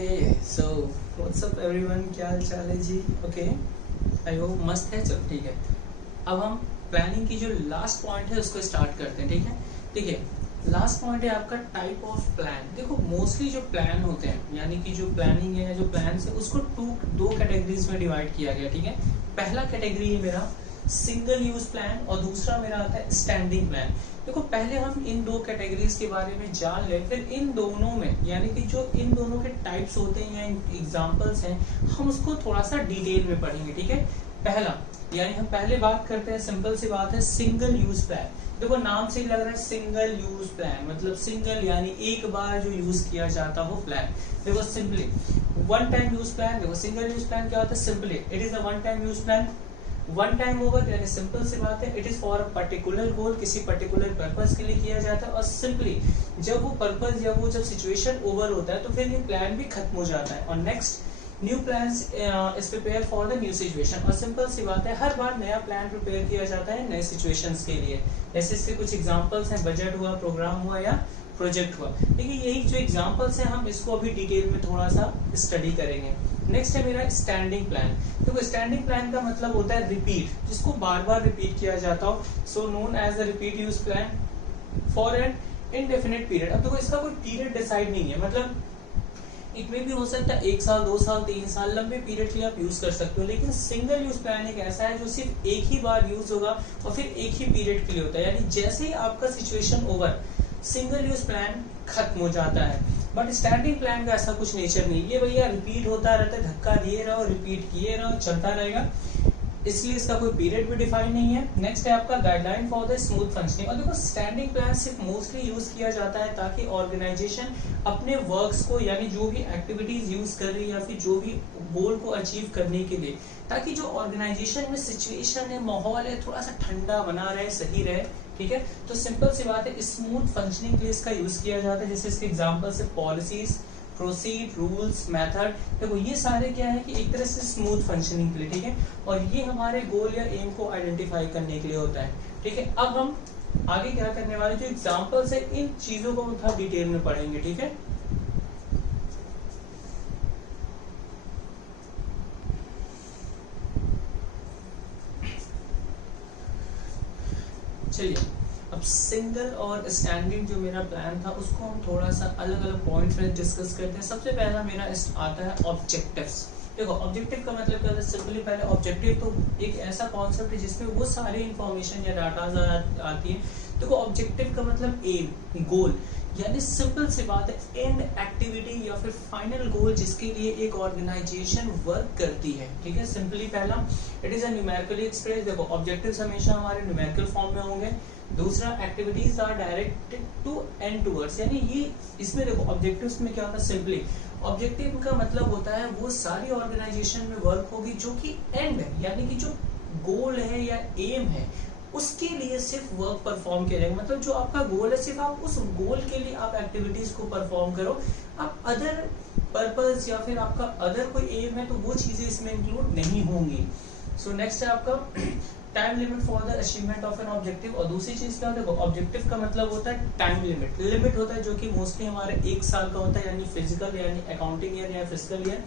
Okay so what's up everyone, क्या हाल चाल है जी। ओके आई होप मस्त है। चलो ठीक है, अब हम प्लानिंग की जो लास्ट पॉइंट है उसको स्टार्ट करते हैं। ठीक है, लास्ट पॉइंट है आपका टाइप ऑफ प्लान। देखो मोस्टली जो प्लान होते हैं यानी कि जो प्लानिंग है, जो प्लान है, उसको दो कैटेगरीज में डिवाइड किया गया। ठीक है, पहला कैटेगरी है मेरा सिंगल यूज प्लान और दूसरा मेरा आता है स्टैंडिंग प्लान। देखो पहले हम इन दो कैटेगरीज के बारे में जान ले, फिर इन दोनों में यानी कि जो इन दोनों के टाइप्स होते हैं या एग्जांपल्स हैं हम उसको थोड़ा सा डिटेल में पढ़ेंगे। ठीक है, पहला यानी हम पहले बात करते हैं, सिंपल सी बात है, सिंगल यूज प्लान। देखो नाम से ही लग रहा है सिंगल यूज प्लान, मतलब सिंगल यानी एक बार जो यूज किया जाता हो प्लान। देखो simply one time use plan. देखो सिंगल यूज प्लान क्या होता है, simply it is a one time use plan. One time होगा यानी सिंपल सी बात है, it is for a particular goal, किसी पर्टिकुलर पर्पस के लिए किया जाता है। और सिंपली जब वो पर्पस या वो जब सिचुएशन ओवर होता है तो फिर ये प्लान भी खत्म हो जाता है और next new plan is prepare for the new situation. और सिंपल सी बात है, हर बार नया प्लान प्रिपेयर किया जाता है नए सिचुएशंस के लिए। जैसे इसके कुछ एग्जांपल्स हैं, बजट हुआ, प्रोग्राम हुआ या प्रोजेक्ट हुआ। देखिए यही जो एग्जांपल्स हैं हम इसको अभी डिटेल में थोड़ा सा स्टडी करेंगे। नेक्स्ट है मेरा स्टैंडिंग प्लान। तो स्टैंडिंग प्लान का मतलब होता है रिपीट, जिसको बार बार रिपीट किया जाता हो, so known as the repeat use plan for an indefinite period. अब देखो इसका कोई पीरियड डिसाइड नहीं है, मतलब इट में भी हो सकता है 1 साल 2 साल 3 साल, लंबे पीरियड के लिए आप यूज कर सकते हो। लेकिन सिंगल यूज प्लान एक ऐसा है जो सिर्फ एक ही बार यूज होगा और फिर एक ही पीरियड के लिए होता है, यानी जैसे ही आपका situation over, single use plan खत्म हो जाता है। बट स्टैंडिंग प्लान का ऐसा कुछ नेचर नहीं, ये भैया रिपीट होता रहता है, धक्का दिए रहो, रिपीट किए रहो, चलता रहेगा, इसलिए इसका कोई पीरियड भी डिफाइन नहीं है। नेक्स्ट है आपका guideline for the smooth functioning. और देखो स्टैंडिंग प्लान सिर्फ मोस्टली यूज किया जाता है ताकि ऑर्गेनाइजेशन अपने वर्क्स को यानी जो भी एक्टिविटीज यूज कर रही है या फिर जो भी गोल को अचीव करने के लिए, ताकि जो ऑर्गेनाइजेशन में सिचुएशन है, माहौल है, थोड़ा सा ठंडा बना रहे, सही रहे। ठीक है, तो सिंपल सी बात है, स्मूथ फंक्शनिंग के लिए इसका यूज किया जाता है। जैसे इसके एग्जांपल से पॉलिसीज, प्रोसीड, रूल्स, मेथड। देखो ये सारे क्या है कि एक तरह से स्मूथ फंक्शनिंग के लिए। ठीक है, और ये हमारे गोल या एम को आइडेंटिफाई करने के लिए होता है। ठीक है, अब हम आगे क्या करने वाले, जो एग्जांपल्स है इन चीजों को थोड़ा डिटेल में पढ़ेंगे। ठीक है, चलिए अब सिंगल और स्टैंडिंग जो मेरा प्लान था उसको हम थोड़ा सा अलग अलग पॉइंट्स में डिस्कस करते हैं। सबसे पहला मेरा आता है ऑब्जेक्टिव्स। देखो ऑब्जेक्टिव का मतलब क्या है, सिंपली पहले ऑब्जेक्टिव तो एक ऐसा कॉन्सेप्ट है जिसमें वो सारी इंफॉर्मेशन या डाटाज आती है। देखो ऑब्जेक्टिव का मतलब एम, गोल, यानी सिंपल सी बात है एंड एक्टिविटी या फिर फाइनल गोल जिसके लिए एक ऑर्गेनाइजेशन वर्क करती है। ठीक है, सिंपली पहला it is a numerically express. देखो ऑब्जेक्टिव्स हमेशा हमारे न्यूमेरिकल फॉर्म में होंगे। दूसरा activities are directed to and towards, यानी ये इसमें देखो ऑब्जेक्टिव्स में क्या होता है, सिंपली ऑब्जेक्टिव का मतलब होता है वो सारी ऑर्गेनाइजेशन में वर्क होगी जो कि एंड है, यानी कि जो गोल है या एम है उसके लिए सिर्फ वर्क परफॉर्म किया जाएगा। मतलब जो आपका गोल है सिर्फ आप उस गोल के लिए आप एक्टिविटीज को परफॉर्म करो, आप अदर पर्पस या फिर आपका अदर कोई एम है तो वो चीजें इसमें इंक्लूड नहीं होंगी। सो नेक्स्ट है आपका time limit for the achievement of an objective. और दूसरी चीज क्या होता है, ऑब्जेक्टिव का मतलब होता है टाइम लिमिट। लिमिट होता है जो कि मोस्टली हमारे 1 साल का होता है, यानी फिजिकल यानी अकाउंटिंग ईयर या physical year,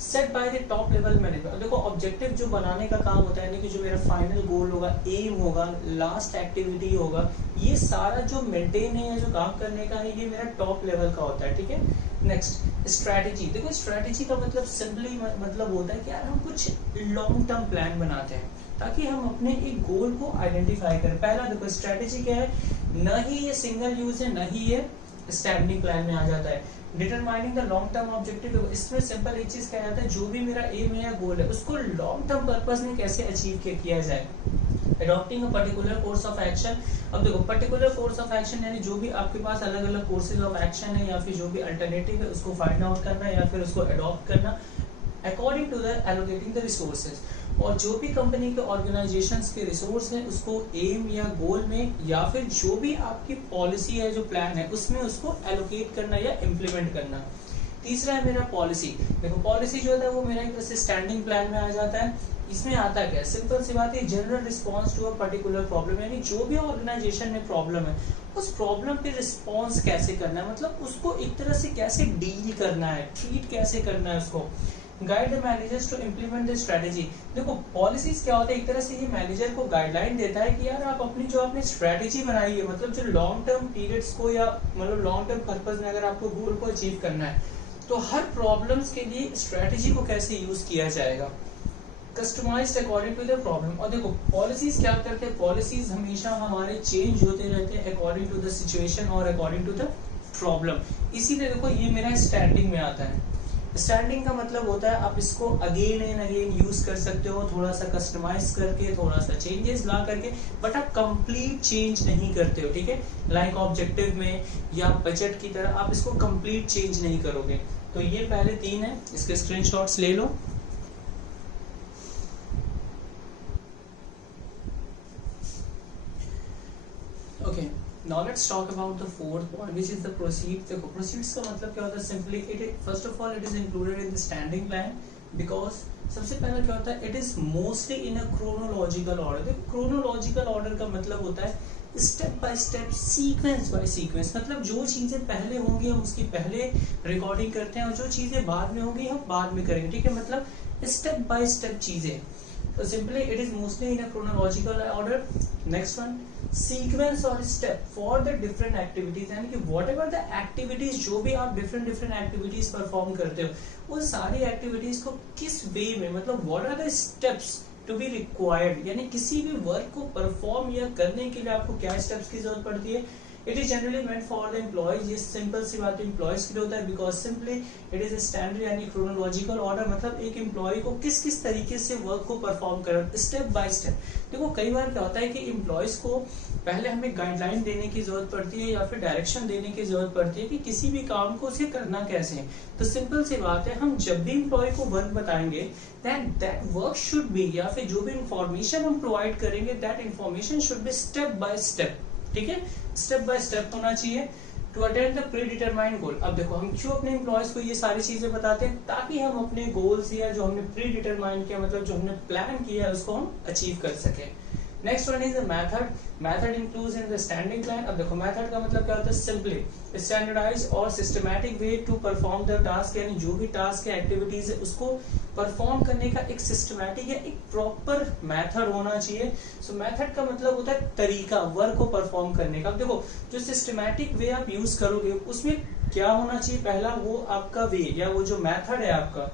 set by the top level management. देखो ऑब्जेक्टिव जो बनाने का काम होता है, यानी कि जो मेरा फाइनल गोल होगा, एम होगा, लास्ट एक्टिविटी होगा, ये सारा जो मेंटेन है या जो काम करने का है ये मेरा टॉप लेवल का होता है। ठीक है, नेक्स्ट स्ट्रैटेजी। देखो स्ट्रैटेजी का मतलब सिंपली मतलब होता है कि यार हम कुछ लॉन्ग टर्म प्लान बनाते हैं ताकि हम अपने एक गोल को आइडेंटिफाई करें। पहला देखो स्ट्रैटेजी क्या है, न ही ये सिंगल यूज है न ही ये स्टैंडिंग प्लान में आ जाता है। Determining the long term objective, इसमें सिंपल एक चीज क्या जाता है, जो भी मेरा एम है या गोल है उसको लॉन्ग टर्म पर्पस में कैसे अचीव किया जाए। Adopting a particular course of action. अब देखो पर्टिकुलर कोर्स ऑफ एक्शन यानी जो भी आपके पास अलग अलग कोर्सेज ऑफ एक्शन है या फिर जो भी अल्टरनेटिव है उसको फाइंड आउट करना या फिर उसको अडॉप्ट करना according to the allocating the resources. और जो भी कंपनी के ऑर्गेनाइजेशंस के रिसोर्स हैं उसको एम या गोल में या फिर जो भी आपकी पॉलिसी है, जो प्लान है उसमें उसको एलोकेट करना या इम्प्लीमेंट करना। तीसरा है मेरा पॉलिसी। देखो पॉलिसी जो है वो मेरा एक तरह से स्टैंडिंग प्लान में आ जाता है। इसमें आता क्या है, सिंपल सी बात है, general response to a particular problem, यानी जो भी ऑर्गेनाइजेशन में प्रॉब्लम है उस प्रॉब्लम पे रिस्पॉन्स कैसे करना है, मतलब उसको एक तरह से कैसे डील करना है, ट्रीट कैसे करना है उसको। Guide the managers to implement the strategy. देखो पॉलिसीज क्या होता है, एक तरह से ये मैनेजर को गाइडलाइन देता है कि यार आप अपनी जो आपने स्ट्रेटेजी बनाई है, मतलब जो लॉन्ग टर्म पीरियड्स को या मतलब लॉन्ग टर्म पर्पज में अगर आपको गोल को अचीव करना है तो हर प्रॉब्लम्स के लिए स्ट्रेटेजी को कैसे यूज किया जाएगा, customized according to the problem. और देखो पॉलिसीज क्या करते हैं, पॉलिसीज हमेशा हमारे चेंज होते रहते हैं अकॉर्डिंग टू द सिचुएशन और अकॉर्डिंग टू द प्रॉब्लम। इसीलिए देखो ये मेरा स्टैंडिंग में आता है। स्टैंडिंग का मतलब होता है आप इसको अगेन एंड अगेन यूज कर सकते हो, थोड़ा सा कस्टमाइज करके, थोड़ा सा चेंजेस ला करके, बट आप कंप्लीट चेंज नहीं करते हो, ठीक है। लाइक ऑब्जेक्टिव में या बजट की तरह आप इसको कंप्लीट चेंज नहीं करोगे। तो ये पहले 3 है, इसके स्क्रीनशॉट्स ले लो। Okay, now let's talk about the fourth point, which is the proceed. देखो proceeds का मतलब क्या होता है, simply it first of all it is included in the standing plan because सबसे पहला क्या होता है, it is mostly in a chronological order। देखो chronological order का मतलब होता है step by step, sequence by sequence, मतलब जो चीजें पहले होंगी हम उसकी पहले रिकॉर्डिंग करते हैं और जो चीजें बाद में होंगी हम बाद में करेंगे, ठीक है, मतलब स्टेप बाय स्टेप चीजें। So simply it is mostly in a chronological order. Next one, sequence or step for the different activities, यानी कि whatever the activities, जो भी आप different activities perform करते हो उन सारी activities को किस way में, मतलब what are the steps to be required, यानी किसी भी वर्क को परफॉर्म या करने के लिए आपको क्या स्टेप्स की जरूरत पड़ती है। It is generally meant for the employees, ये सिंपल सी बात एम्प्लॉयज के लिए होता है because simply it is standard यानी क्रोनोलॉजिकल ऑर्डर, मतलब एक एम्प्लॉय को किस किस तरीके से वर्क को परफॉर्म करना स्टेप बाय स्टेप। देखो कई बार क्या होता है कि एम्प्लॉयज को पहले हमें गाइडलाइन देने की जरूरत पड़ती है या फिर डायरेक्शन देने की जरूरत पड़ती है कि किसी भी काम को उसे करना कैसे है। तो सिंपल सी बात है, हम जब भी एम्प्लॉय को वर्क बताएंगे दैट वर्क शुड बी, या फिर जो भी इंफॉर्मेशन हम प्रोवाइड करेंगे that information should be step by step, ठीक है, स्टेप बाय स्टेप होना चाहिए to attend the predetermined goal. अब देखो हम क्यों अपने एम्प्लॉयज को ये सारी चीजें बताते हैं, ताकि हम अपने गोल्स या जो हमने प्री डिटरमाइंड किया, मतलब जो हमने प्लान किया है उसको हम अचीव कर सके। Next one is the method, method includes in the standing plan. अब देखो मेथड का मतलब क्या होता है, सिंपली स्टैंडर्डाइज और systematic way to perform the task, यानी जो भी टास्क या एक्टिविटीज है उसको परफॉर्म करने का एक सिस्टमैटिक या एक प्रॉपर मेथड होना चाहिए। सो मेथड का मतलब होता है तरीका वर्क को परफॉर्म करने का। अब देखो जो सिस्टमैटिक वे आप यूज करोगे उसमें क्या होना चाहिए, पहला वो आपका वे या वो जो मेथड है आपका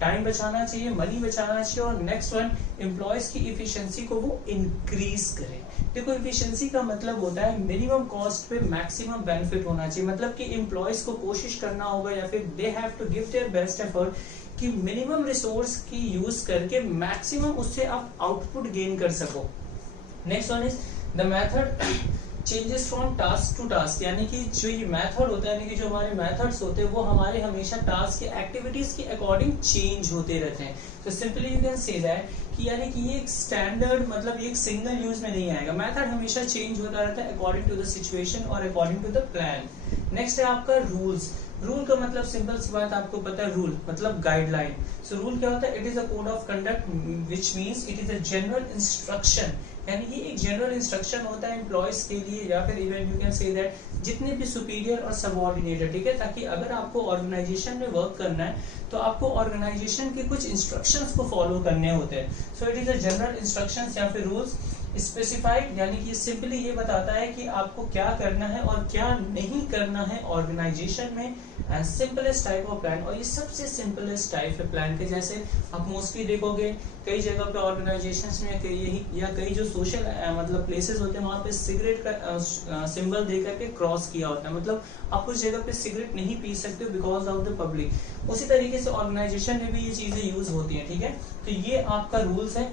टाइम बचाना चाहिए, मनी बचाना चाहिए, और नेक्स्ट वन एम्प्लॉयज की इफिशिएंसी को वो इंक्रीज करे। देखो इफिशिएंसी का मतलब होता है मिनिमम कॉस्ट पे मैक्सिमम बेनिफिट होना चाहिए, मतलब कि एम्प्लॉयज को कोशिश करना होगा या फिर they have to give their best effort कि मिनिमम रिसोर्स की यूज करके मैक्सिमम उससे आप आउटपुट गेन कर सको। Next one is the method changes from task to task, यानी कि जो ये मेथड होता है, यानी कि जो हमारे मेथड्स होते हैं वो हमारे हमेशा टास्क के एक्टिविटीज के अकॉर्डिंग चेंज होते रहते हैं। तो simply you can say that कि यानी कि ये एक स्टैंडर्ड, मतलब एक सिंगल यूज में नहीं आएगा, मेथड हमेशा चेंज होता रहता है अकॉर्डिंग टू द सिचुएशन और according to the plan. Next है आपका रूल्स। रूल का मतलब सिंपल सी बात आपको पता है, रूल मतलब गाइडलाइन। सो रूल क्या होता है, it is a code of conduct which means it is a general instruction, यानी ये एक जनरल इंस्ट्रक्शन होता है एम्प्लॉयज के लिए या फिर even you can say that जितने भी सुपीरियर और सबऑर्डिनेट है, ठीक है, ताकि अगर आपको ऑर्गेनाइजेशन में वर्क करना है तो आपको ऑर्गेनाइजेशन के कुछ इंस्ट्रक्शंस को फॉलो करने होते हैं। So it is a general instructions या फिर रूल्स। स्पेसिफाइड यानी कि सिंपली ये बताता है कि आपको क्या करना है और क्या नहीं करना है ऑर्गेनाइजेशन में। And simplest type of plan, और ये सबसे सिंपलेस्ट टाइप है प्लान के। जैसे आप मोस्टली देखोगे कई जगह पे ऑर्गेनाइजेशंस में या कई जो सोशल मतलब प्लेसेस होते हैं वहां पे सिगरेट का सिंबल दे करके क्रॉस किया होता है, मतलब आप उस जगह पे सिगरेट नहीं पी सकते बिकॉज ऑफ द पब्लिक। उसी तरीके से ऑर्गेनाइजेशन में भी ये चीजें यूज होती हैं, ठीक है। तो ये आपका रूल्स है।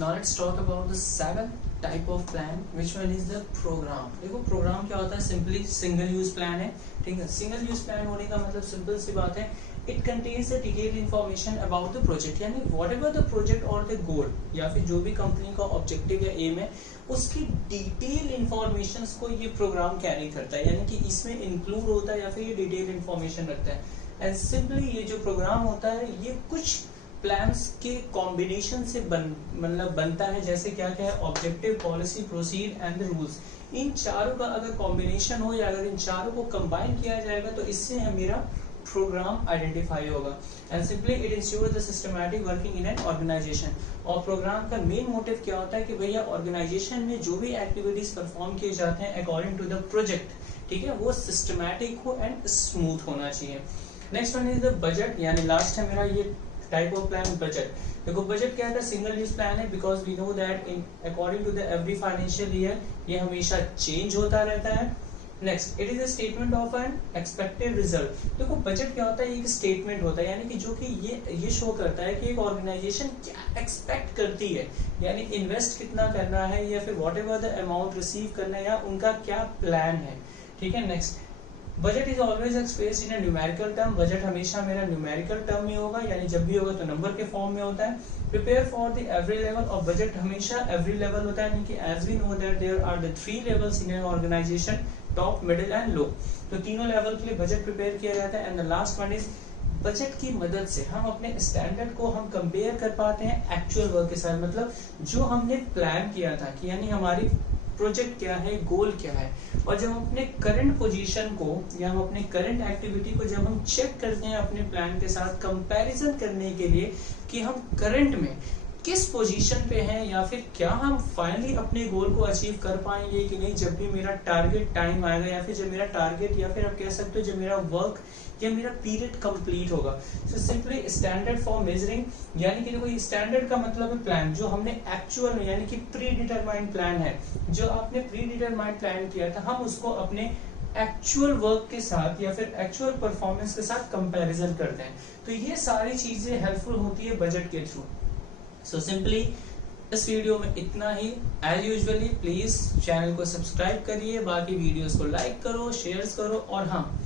Now let's talk about the seventh type of plan, which one is the program। देखो प्रोग्राम क्या होता है, सिंपली सिंगल यूज प्लान है, ठीक है। सिंगल यूज प्लान होने का मतलब सिंपल सी बात है, it contains the detailed information about the project, यानी वॉट एवर द प्रोजेक्ट और द गोल या फिर जो भी कंपनी का ऑब्जेक्टिव या एम है उसकी डिटेल इंफॉर्मेशन को ये प्रोग्राम कैरी करता है, यानी कि इसमें इंक्लूड होता है या फिर ये डिटेल इंफॉर्मेशन रखता है। एंड सिंपली ये जो प्रोग्राम होता है ये कुछ प्लान्स के कॉम्बिनेशन से बनता है, जैसे क्या क्या है, objective, policy, proceed and the rules. इन चारों का अगर कॉम्बिनेशन हो या अगर इन चारों को कंबाइन किया जाएगा तो इससे मेरा प्रोग्राम आइडेंटिफाई होगा। And simply it ensure the systematic working in an organization. और प्रोग्राम का मेन मोटिव क्या होता है कि भैया ऑर्गेनाइजेशन में जो भी एक्टिविटीज परफॉर्म किए जाते हैं अकॉर्डिंग टू द प्रोजेक्ट, ठीक है, वो सिस्टमैटिक हो एंड स्मूथ होना चाहिए। Next one is the budget, यानी लास्ट है मेरा ये टाइप ऑफ प्लान बजट। देखो बजट क्या है, सिंगल यूज प्लान है, because we know that in according to the every financial year ये हमेशा चेंज होता रहता है। Next, it is a statement of an expected result. देखो बजट क्या होता है, एक स्टेटमेंट होता है, यानी कि जो कि ये शो करता है कि एक ऑर्गेनाइजेशन क्या एक्सपेक्ट करती है, यानी इन्वेस्ट कितना करना है या फिर what ever the amount receive करना है या उनका क्या प्लान है, ठीक है। Next, budget is always expressed in a numerical term. Budget हमेशा मेरा न्यूमेरिकल टर्म में होगा, यानी जब भी होगा तो नंबर के फॉर्म में होता है। Prepare for the every level, और बजट हमेशा एवरी लेवल होता है, यानी कि as we know that there are the 3 levels in an organization, top, middle and low. तो तीनों लेवल के लिए बजट प्रिपेयर किया जाता है। And the last one is budget की मदद से हम अपने स्टैंडर्ड को हम कंपेयर कर पाते हैं एक्चुअल वर्क के साथ, मतलब जो हमने प्लान किया था कि यानी हमारी प्रोजेक्ट क्या है, गोल क्या है, और जब हम अपने करंट पोजीशन को या हम अपने करंट एक्टिविटी को जब हम चेक करते हैं अपने प्लान के साथ कंपैरिजन करने के लिए कि हम करंट में किस पोजीशन पे हैं या फिर क्या हम फाइनली अपने गोल को अचीव कर पाएंगे कि नहीं, जब भी मेरा टारगेट टाइम आएगा या फिर जब मेरा टारगेट या फिर आप कह सकते हो जब मेरा वर्क या मेरा पीरियड कंप्लीट होगा। So simply standard for measuring, यानी कि देखो स्टैंडर्ड का मतलब है प्लान जो हमने एक्चुअल में यानी कि प्री डिटरमाइंड प्लान है, जो आपने प्री डिटरमाइंड प्लान किया था हम उसको अपने एक्चुअल वर्क के साथ या फिर एक्चुअल परफॉर्मेंस के साथ कंपैरिजन करते हैं। तो ये सारी चीजें हेल्पफुल होती है बजट के थ्रू। सो सिंपली इस वीडियो में इतना ही। एज यूजुअली प्लीज चैनल को सब्सक्राइब करिए, बाकी वीडियोस को लाइक करो, शेयर करो, और हाँ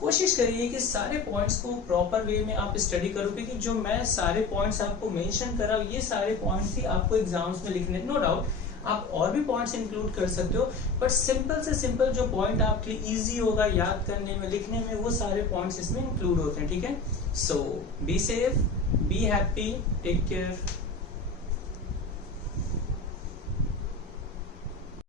कोशिश करिए कि सारे पॉइंट्स को प्रॉपर वे में आप स्टडी करो, क्योंकि जो मैं सारे पॉइंट्स आपको मेंशन कर रहा हूँ ये सारे पॉइंट्स ही आपको एग्जाम्स में लिखने। नो डाउट आप और भी पॉइंट्स इंक्लूड कर सकते हो, बट सिंपल से सिंपल जो पॉइंट आपके लिए इजी होगा याद करने में, लिखने में, वो सारे पॉइंट्स इसमें इंक्लूड होते हैं, ठीक है। So be safe, be happy, take care.